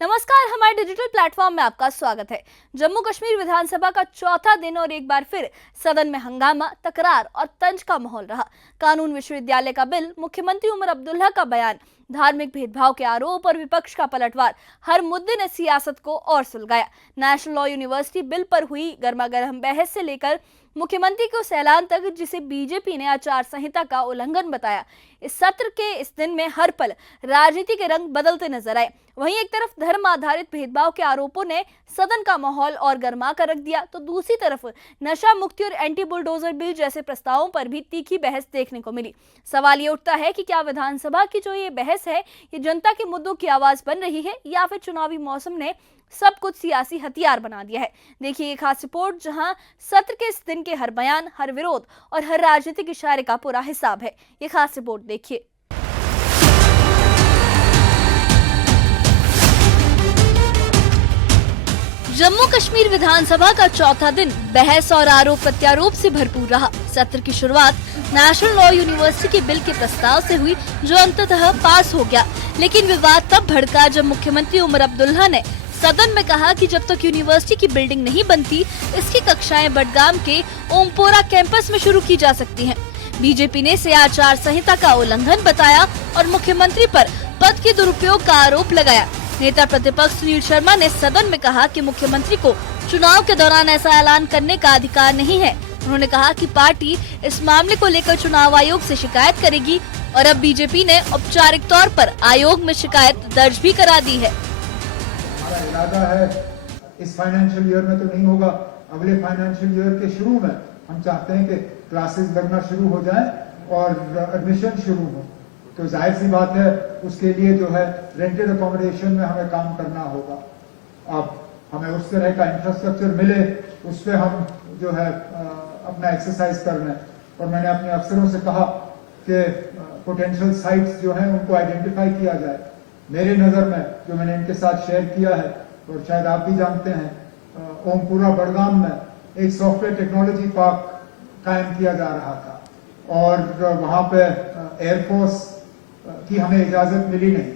नमस्कार, हमारे digital platform में आपका स्वागत है। जम्मू कश्मीर विधानसभा का चौथा दिन और एक बार फिर सदन में हंगामा, तकरार और तंज का माहौल रहा। कानून विश्वविद्यालय का बिल, मुख्यमंत्री उमर अब्दुल्ला का बयान, धार्मिक भेदभाव के आरोप और विपक्ष का पलटवार, हर मुद्दे ने सियासत को और सुलगाया। नेशनल लॉ यूनिवर्सिटी बिल पर हुई गर्मागर्म बहस से लेकर मुख्यमंत्री के उस ऐलान तक जिसे बीजेपी ने आचार संहिता का उल्लंघन बताया। इस सत्र के इस दिन में हर पल राजनीति के रंग बदलते नजर आए। वहीं एक तरफ धर्म आधारित भेदभाव के आरोपों ने सदन का माहौल और गर्मा कर रख दिया, तो दूसरी तरफ नशा मुक्ति और एंटी बुलडोजर बिल जैसे प्रस्तावों पर भी तीखी बहस देखने को मिली। सवाल ये उठता है कि क्या विधानसभा की जो ये बहस है, ये जनता के मुद्दों की आवाज बन रही है या फिर चुनावी मौसम ने सब कुछ सियासी हथियार बना दिया है। देखिए एक खास रिपोर्ट जहां सत्र के इस दिन के हर बयान, हर विरोध और हर राजनीतिक इशारे का पूरा हिसाब है। ये खास रिपोर्ट देखिए। जम्मू कश्मीर विधानसभा का चौथा दिन बहस और आरोप प्रत्यारोप से भरपूर रहा। सत्र की शुरुआत नेशनल लॉ यूनिवर्सिटी के बिल के प्रस्ताव से हुई, जो अंततः पास हो गया। लेकिन विवाद तब भड़का जब मुख्यमंत्री उमर अब्दुल्ला ने सदन में कहा कि जब तक यूनिवर्सिटी की बिल्डिंग नहीं बनती, इसकी कक्षाएं बडगाम के ओमपोरा कैंपस में शुरू की जा सकती हैं। बीजेपी ने इसे आचार संहिता का उल्लंघन बताया और मुख्यमंत्री पर पद के दुरुपयोग का आरोप लगाया। नेता प्रतिपक्ष सुनील शर्मा ने सदन में कहा कि मुख्यमंत्री को चुनाव के दौरान ऐसा ऐलान करने का अधिकार नहीं है। उन्होंने कहा कि पार्टी इस मामले को लेकर चुनाव आयोग से शिकायत करेगी और अब बीजेपी ने औपचारिक तौर पर आयोग में शिकायत दर्ज भी करा दी है। हमारा इरादा है इस फाइनेंशियल ईयर में तो नहीं होगा, अगले फाइनेंशियल ईयर के शुरू में हम चाहते हैं कि क्लासेस लगना शुरू हो जाए और एडमिशन शुरू हो। तो जाहिर सी बात है उसके लिए जो है रेंटेड अकोमोडेशन में हमें काम करना होगा। अब हमें उस तरह का इंफ्रास्ट्रक्चर मिले, उस पर हम जो है अपना एक्सरसाइज कर रहे हैं। और मैंने अपने अफसरों से कहा कि पोटेंशियल साइट्स जो हैं उनको आइडेंटिफाई किया जाए। मेरे नज़र में जो मैंने इनके साथ शेयर किया है और शायद आप भी जानते हैं, ओमपुरा बडगाम में एक सॉफ्टवेयर टेक्नोलॉजी पार्क कायम किया जा रहा था और वहाँ पे एयरफोर्स की हमें इजाज़त मिली नहीं,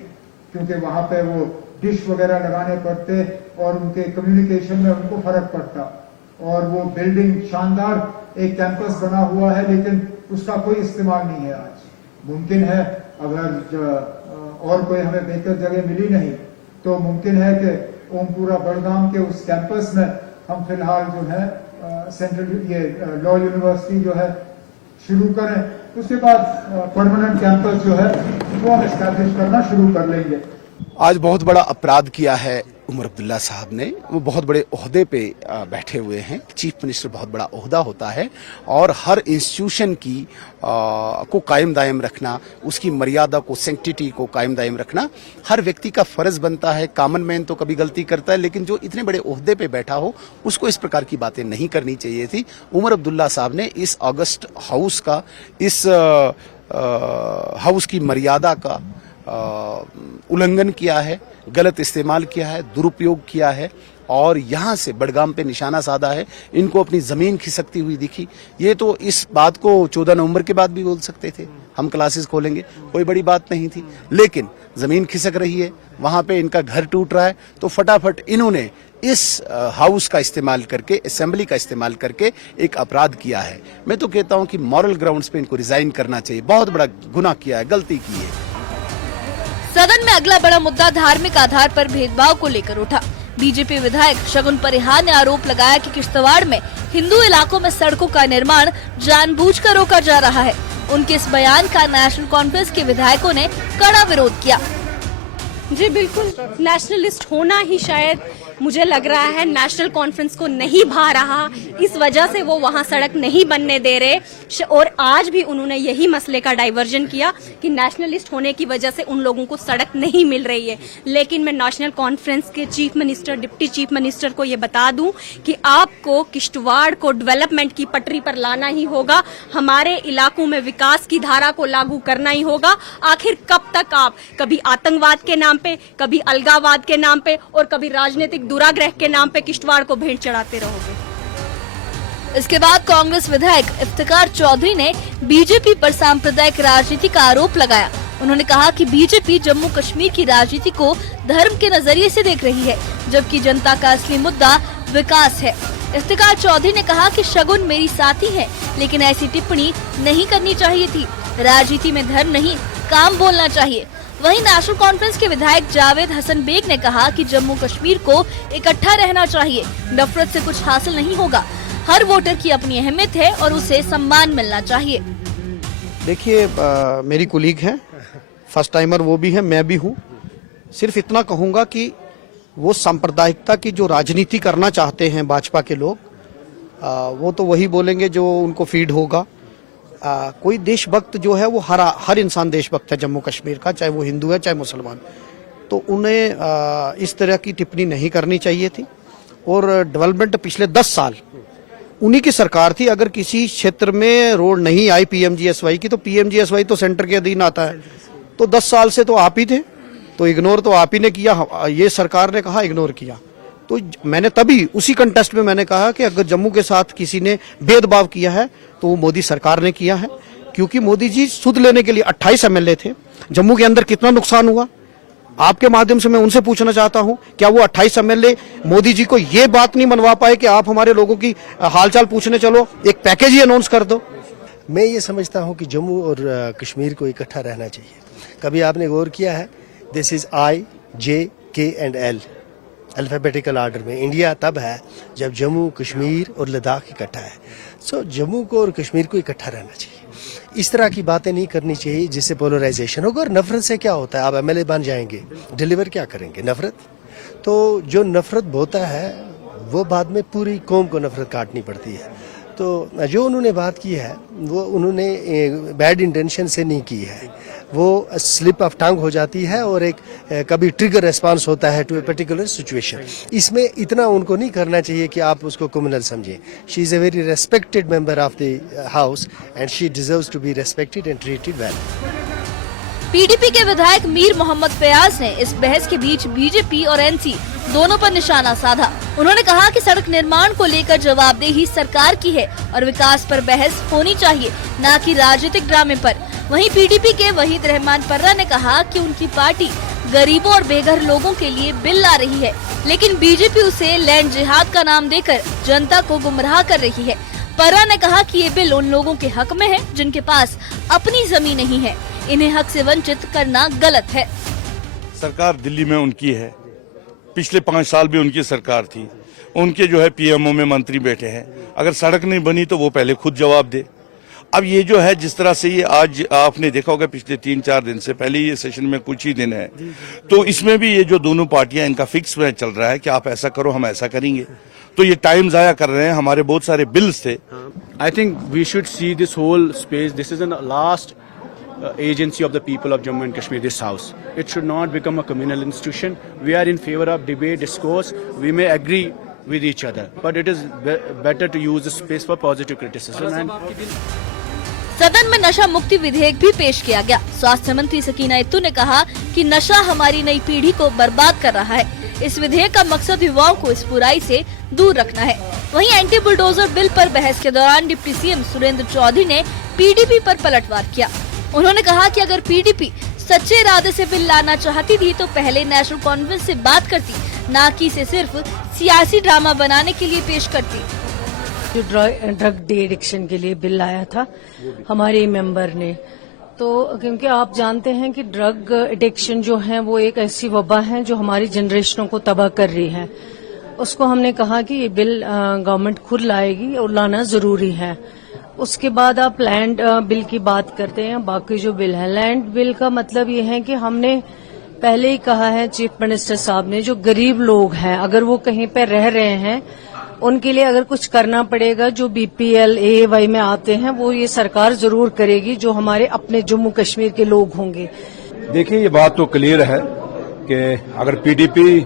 क्योंकि वहाँ पे वो डिश वगैरह लगाने पड़ते और उनके कम्युनिकेशन में उनको फर्क पड़ता। और वो बिल्डिंग शानदार एक कैंपस बना हुआ है, लेकिन उसका कोई इस्तेमाल नहीं है आज। मुमकिन है अगर और कोई हमें बेहतर जगह मिली नहीं तो मुमकिन है कि ओमपुरा बडगाम के उस कैंपस में हम फिलहाल जो है सेंट्रल ये लॉ यूनिवर्सिटी जो है शुरू करें। उसके बाद परमानेंट कैंपस जो है वो हम एस्टैब्लिश करना शुरू कर लेंगे। आज बहुत बड़ा अपराध किया है उमर अब्दुल्ला साहब ने। वो बहुत बड़े ओहदे पे बैठे हुए हैं। चीफ मिनिस्टर बहुत बड़ा ओहदा होता है और हर इंस्टीट्यूशन की को कायम दायम रखना, उसकी मर्यादा को, सैंक्टिटी को कायम दायम रखना हर व्यक्ति का फर्ज बनता है। कॉमन मैन तो कभी गलती करता है, लेकिन जो इतने बड़े ओहदे पे बैठा हो उसको इस प्रकार की बातें नहीं करनी चाहिए थी। उमर अब्दुल्ला साहब ने इस अगस्त हाउस का, इस हाउस की मर्यादा का उल्लंघन किया है, गलत इस्तेमाल किया है, दुरुपयोग किया है और यहाँ से बडगाम पे निशाना साधा है। इनको अपनी जमीन खिसकती हुई दिखी। ये तो इस बात को 14 नवंबर के बाद भी बोल सकते थे, हम क्लासेस खोलेंगे, कोई बड़ी बात नहीं थी। लेकिन जमीन खिसक रही है, वहां पे इनका घर टूट रहा है, तो फटाफट इन्होंने इस हाउस का इस्तेमाल करके, असेंबली का इस्तेमाल करके एक अपराध किया है। मैं तो कहता हूं कि मॉरल ग्राउंड्स पे इनको रिजाइन करना चाहिए। बहुत बड़ा गुनाह किया है, गलती की है। सदन में अगला बड़ा मुद्दा धार्मिक आधार पर भेदभाव को लेकर उठा। बीजेपी विधायक शगुन परिहार ने आरोप लगाया कि किश्तवाड़ में हिंदू इलाकों में सड़कों का निर्माण जानबूझकर रोका जा रहा है। उनके इस बयान का नेशनल कॉन्फ्रेंस के विधायकों ने कड़ा विरोध किया। जी बिल्कुल, नेशनलिस्ट होना ही शायद मुझे लग रहा है नेशनल कॉन्फ्रेंस को नहीं भा रहा, इस वजह से वो वहाँ सड़क नहीं बनने दे रहे। और आज भी उन्होंने यही मसले का डाइवर्जन किया कि नेशनलिस्ट होने की वजह से उन लोगों को सड़क नहीं मिल रही है। लेकिन मैं नेशनल कॉन्फ्रेंस के chief minister, deputy chief minister को ये बता दूं कि आपको किश्तवाड़ को डेवलपमेंट की पटरी पर लाना ही होगा, हमारे इलाकों में विकास की धारा को लागू करना ही होगा। आखिर कब तक आप कभी आतंकवाद के नाम पे, कभी अलगावाद के नाम पे और कभी राजनीतिक दुराग्रह के नाम पे किश्तवाड़ को भेंट चढ़ाते रहोगे? इसके बाद कांग्रेस विधायक इफ्तिकार चौधरी ने बीजेपी पर सांप्रदायिक राजनीति का आरोप लगाया। उन्होंने कहा कि बीजेपी जम्मू कश्मीर की राजनीति को धर्म के नजरिए से देख रही है, जबकि जनता का असली मुद्दा विकास है। इफ्तिकार चौधरी ने कहा कि शगुन मेरी साथी है, लेकिन ऐसी टिप्पणी नहीं करनी चाहिए थी। राजनीति में धर्म नहीं, काम बोलना चाहिए। वहीं नेशनल कॉन्फ्रेंस के विधायक जावेद हसन बेग ने कहा कि जम्मू कश्मीर को इकट्ठा रहना चाहिए, नफरत से कुछ हासिल नहीं होगा। हर वोटर की अपनी अहमियत है और उसे सम्मान मिलना चाहिए। देखिए, मेरी कुलीग है, फर्स्ट टाइमर वो भी है, मैं भी हूँ। सिर्फ इतना कहूँगा कि वो सांप्रदायिकता की जो राजनीति करना चाहते हैं भाजपा के लोग, वो तो वही बोलेंगे जो उनको फीड होगा। कोई देशभक्त जो है वो हर इंसान देशभक्त है जम्मू कश्मीर का, चाहे वो हिंदू है चाहे मुसलमान। तो उन्हें इस तरह की टिप्पणी नहीं करनी चाहिए थी। और डेवलपमेंट पिछले 10 साल उन्हीं की सरकार थी। अगर किसी क्षेत्र में रोड नहीं आई पीएमजीएसवाई की, तो पीएमजीएसवाई तो सेंटर के अधीन आता है। तो 10 साल से तो आप ही थे, तो इग्नोर तो आप ही ने किया। ये सरकार ने कहा इग्नोर किया। तो मैंने तभी उसी कंटेस्ट में मैंने कहा कि अगर जम्मू के साथ किसी ने भेदभाव किया है तो वो मोदी सरकार ने किया है, क्योंकि मोदी जी सुध लेने के लिए 28 एमएलए थे। जम्मू के अंदर कितना नुकसान हुआ, आपके माध्यम से मैं उनसे पूछना चाहता हूं, क्या वो 28 एमएलए मोदी जी को ये बात नहीं मनवा पाए कि आप हमारे लोगों की हालचाल पूछने चलो, एक पैकेज ही अनाउंस कर दो। मैं ये समझता हूं कि जम्मू और कश्मीर को इकट्ठा रहना चाहिए। कभी आपने गौर किया है, this is I, J, K and L alphabetical order में। इंडिया तब है जब जम्मू कश्मीर और लद्दाख इकट्ठा है। सो जम्मू को और कश्मीर को इकट्ठा रहना चाहिए। इस तरह की बातें नहीं करनी चाहिए जिससे पोलराइजेशन होगा। और नफरत से क्या होता है, आप एमएलए बन जाएंगे, डिलीवर क्या करेंगे? नफरत। तो जो नफरत बोता है वो बाद में पूरी कौम को नफरत काटनी पड़ती है। तो जो उन्होंने बात की है वो उन्होंने बैड इंटेंशन से नहीं की है, वो स्लिप ऑफ टंग हो जाती है और एक कभी ट्रिगर रिस्पांस होता है टू ए पर्टिकुलर सिचुएशन। इसमें इतना उनको नहीं करना चाहिए कि आप उसको क्रिमिनल समझें। She is a very respected member of the house and she deserves to be respected and treated well. PDP के विधायक मीर मोहम्मद फयाज ने इस बहस के बीच बीजेपी और एनसी दोनों पर निशाना साधा। उन्होंने कहा कि सड़क निर्माण को लेकर जवाबदेही सरकार की है और विकास पर बहस होनी चाहिए, न कि राजनीतिक ड्रामे पर। वहीं पीडीपी के वहीद रहमान पर्रा ने कहा कि उनकी पार्टी गरीबों और बेघर लोगों के लिए बिल ला रही है, लेकिन बीजेपी उसे लैंड जिहाद का नाम देकर जनता को गुमराह कर रही है। पर्रा ने कहा कि ये बिल उन लोगों के हक में है जिनके पास अपनी जमीन नहीं है। इन्हें हक से वंचित करना गलत है। सरकार दिल्ली में उनकी है, पिछले 5 साल भी उनकी सरकार थी। उनके जो है पीएमओ में मंत्री बैठे हैं। अगर सड़क नहीं बनी तो वो पहले खुद जवाब दे। अब ये जो है जिस तरह से ये आज आपने देखा होगा पिछले 3-4 दिन से, पहले ये सेशन में कुछ ही दिन है, तो इसमें भी ये जो दोनों पार्टियां इनका फिक्स में चल रहा है कि आप ऐसा करो हम ऐसा करेंगे। तो ये टाइम जाया कर रहे हैं। हमारे बहुत सारे बिल्स थे। I think we should see this whole space. This is the last agency of the people of Jammu and Kashmir, this house. It should not become a communal institution. We are in favor of debate, discourse. We may agree with each other, but it is better to use the space for positive criticism. And सदन में नशा मुक्ति विधेयक भी पेश किया गया। स्वास्थ्य मंत्री सकीना इत्तू ने कहा कि नशा हमारी नई पीढ़ी को बर्बाद कर रहा है। इस विधेयक का मकसद युवाओं को इस बुराई से दूर रखना है। वहीं एंटी बुलडोजर बिल पर बहस के दौरान डिप्टी सीएम सुरेंद्र चौधरी ने पीडीपी पर पलटवार किया। उन्होंने कहा कि अगर पीडीपी सच्चे इरादे से बिल लाना चाहती थी तो पहले नेशनल कॉन्फ्रेंस से बात करती, न कि इसे सिर्फ सियासी ड्रामा बनाने के लिए पेश करती। जो ड्रग डी एडिक्शन के लिए बिल लाया था हमारे मेंबर ने, तो क्योंकि आप जानते हैं कि ड्रग एडिक्शन जो है वो एक ऐसी वबा है जो हमारी जनरेशनों को तबाह कर रही है। उसको हमने कहा कि ये बिल गवर्नमेंट खुद लाएगी और लाना जरूरी है। उसके बाद आप लैंड बिल की बात करते हैं। बाकी जो बिल है, लैंड बिल का मतलब ये है कि हमने पहले ही कहा है चीफ मिनिस्टर साहब ने, जो गरीब लोग हैं अगर वो कहीं पर रह रहे हैं उनके लिए अगर कुछ करना पड़ेगा, जो बीपीएल एवाई में आते हैं वो ये सरकार जरूर करेगी, जो हमारे अपने जम्मू कश्मीर के लोग होंगे। देखिए, ये बात तो क्लियर है कि अगर पीडीपी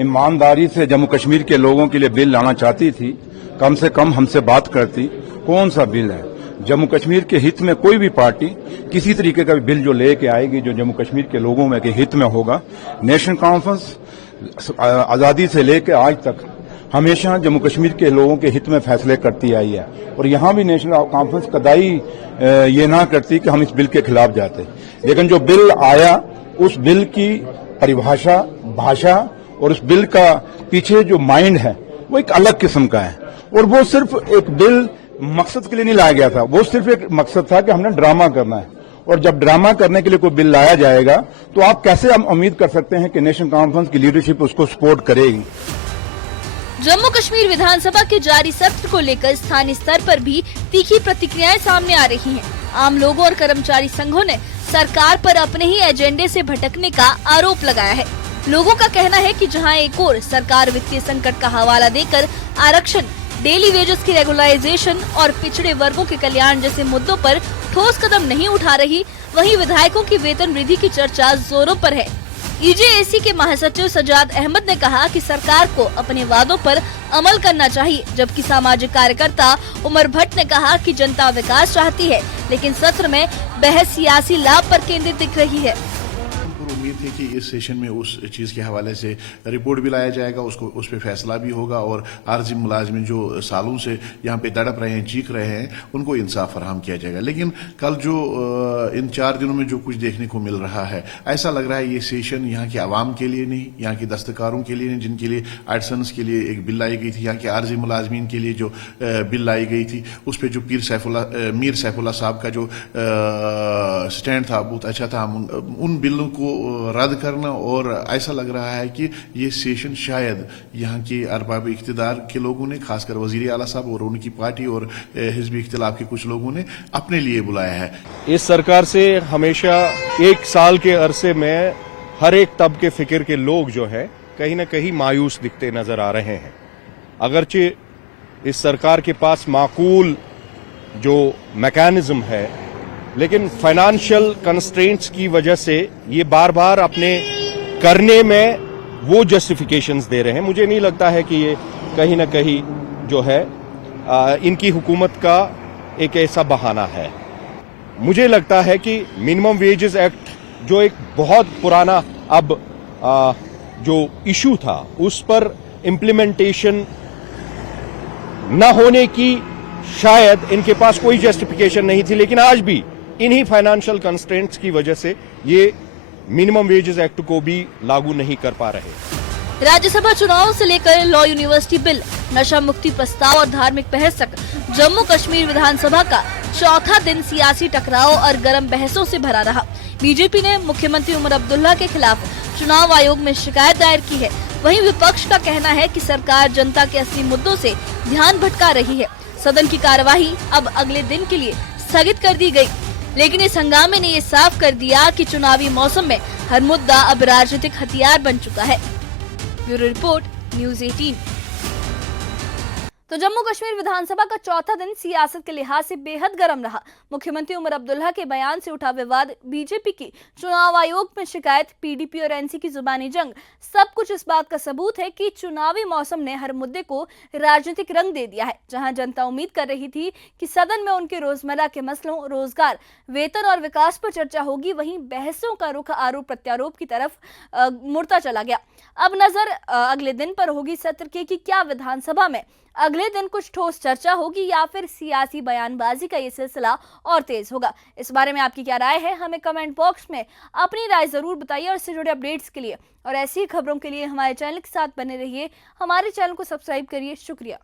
ईमानदारी से जम्मू कश्मीर के लोगों के लिए बिल लाना चाहती थी, कम से कम हमसे बात करती। कौन सा बिल है? जम्मू कश्मीर के हित में कोई भी पार्टी किसी तरीके का बिल जो लेके आएगी जो जम्मू कश्मीर के लोगों में के हित में होगा। नेशनल कॉन्फ्रेंस आजादी से लेकर आज तक हमेशा जम्मू कश्मीर के लोगों के हित में फैसले करती आई है और यहाँ भी नेशनल कॉन्फ्रेंस कदाई ये ना करती कि हम इस बिल के खिलाफ जाते। लेकिन जो बिल आया उस बिल की परिभाषा, भाषा और उस बिल का पीछे जो माइंड है वो एक अलग किस्म का है और वो सिर्फ एक बिल मकसद के लिए नहीं लाया गया था, वो सिर्फ एक मकसद था कि हमने ड्रामा करना है। और जब ड्रामा करने के लिए कोई बिल लाया जाएगा तो आप कैसे हम उम्मीद कर सकते हैं कि नेशनल कॉन्फ्रेंस की लीडरशिप उसको सपोर्ट करेगी। जम्मू कश्मीर विधानसभा के जारी सत्र को लेकर स्थानीय स्तर पर भी तीखी प्रतिक्रियाएं सामने आ रही हैं। आम लोगों और कर्मचारी संघों ने सरकार पर अपने ही एजेंडे से भटकने का आरोप लगाया है। लोगों का कहना है कि जहां एक ओर सरकार वित्तीय संकट का हवाला देकर आरक्षण, डेली वेजेस की रेगुलराइजेशन और पिछड़े वर्गों के कल्याण जैसे मुद्दों पर ठोस कदम नहीं उठा रही, वहीं विधायकों की वेतन वृद्धि की चर्चा जोरों पर है। ईजेएसी के महासचिव सजाद अहमद ने कहा कि सरकार को अपने वादों पर अमल करना चाहिए, जबकि सामाजिक कार्यकर्ता उमर भट्ट ने कहा कि जनता विकास चाहती है, लेकिन सत्र में बहस सियासी लाभ पर केंद्रित दिख रही है। उम्मीद थी कि इस सेशन में उस चीज के हवाले से रिपोर्ट भी लाया जाएगा, उसको उस पर फैसला भी होगा और आरजी मुलाजमिन जो सालों से यहाँ पे तड़प रहे हैं, चीख रहे हैं, उनको इंसाफ फराहम किया जाएगा। लेकिन कल जो इन 4 दिनों में जो कुछ देखने को मिल रहा है, ऐसा लग रहा है ये सेशन यहाँ के आवाम के लिए नहीं, यहाँ की दस्तकारों के लिए नहीं, जिनके लिए आर्टिसंस के लिए एक बिल लाई गई थी, यहाँ के आरजी मुलाजमिन के लिए जो बिल लाई गई थी, उस पर जो मीर सैफुल्ला साहब का जो स्टैंड था बहुत अच्छा था। उन बिलों को रद्द करना और ऐसा लग रहा है कि ये सेशन शायद यहाँ के अरबाब इख्तिदार के लोगों ने, खासकर वजीर आला साहब और उनकी पार्टी और हिजबी इख्तिलाफ के कुछ लोगों ने अपने लिए बुलाया है। इस सरकार से हमेशा 1 साल के अरसे में हर एक तबके फिक्र के लोग जो है कहीं ना कहीं मायूस दिखते नजर आ रहे हैं। अगरचे इस सरकार के पास माकूल जो मैकेनिज्म है, लेकिन फाइनेंशियल कंस्ट्रेंट्स की वजह से ये बार बार अपने करने में वो जस्टिफिकेशंस दे रहे हैं। मुझे नहीं लगता है कि ये कहीं ना कहीं जो है इनकी हुकूमत का एक ऐसा बहाना है। मुझे लगता है कि मिनिमम वेजेस एक्ट जो एक बहुत पुराना अब जो इशू था, उस पर इम्प्लीमेंटेशन न होने की शायद इनके पास कोई जस्टिफिकेशन नहीं थी, लेकिन आज भी इन्हीं फाइनेंशियल कंस्ट्रेंट्स की वजह से ये मिनिमम वेजेस एक्ट को भी लागू नहीं कर पा रहे। राज्यसभा चुनाव से लेकर लॉ यूनिवर्सिटी बिल, नशा मुक्ति प्रस्ताव और धार्मिक बहस तक जम्मू कश्मीर विधानसभा का चौथा दिन सियासी टकराव और गर्म बहसों से भरा रहा। बीजेपी ने मुख्यमंत्री उमर अब्दुल्ला के खिलाफ चुनाव आयोग में शिकायत दायर की है। वहीं विपक्ष का कहना है कि सरकार जनता के असली मुद्दों से ध्यान भटका रही है। सदन की कार्यवाही अब अगले दिन के लिए स्थगित कर दी गई, लेकिन इस हंगामे ने ये साफ कर दिया कि चुनावी मौसम में हर मुद्दा अब राजनीतिक हथियार बन चुका है। Bureau report, news 18। तो जम्मू कश्मीर विधानसभा का चौथा दिन सियासत के लिहाज से बेहद गर्म रहा। मुख्यमंत्री उमर अब्दुल्ला के बयान से उठा विवाद, बीजेपी की चुनाव आयोग में शिकायत, पीडीपी और एनसी की जुबानी जंग, सब कुछ इस बात का सबूत है कि चुनावी मौसम ने हर मुद्दे को राजनीतिक रंग दे दिया है। जहां जनता उम्मीद कर रही थी कि सदन में उनके रोजमर्रा के मसलों, रोजगार, वेतन और विकास पर चर्चा होगी, वहीं बहसों का रुख आरोप प्रत्यारोप की तरफ मुड़ता चला गया। अब नजर अगले दिन पर होगी सत्र की कि क्या विधानसभा में अगले दिन कुछ ठोस चर्चा होगी या फिर सियासी बयानबाजी का ये सिलसिला और तेज होगा। इस बारे में आपकी क्या राय है, हमें कमेंट बॉक्स में अपनी राय जरूर बताइए। और इससे जुड़े अपडेट्स के लिए और ऐसी खबरों के लिए हमारे चैनल के साथ बने रहिए। हमारे चैनल को सब्सक्राइब करिए। शुक्रिया।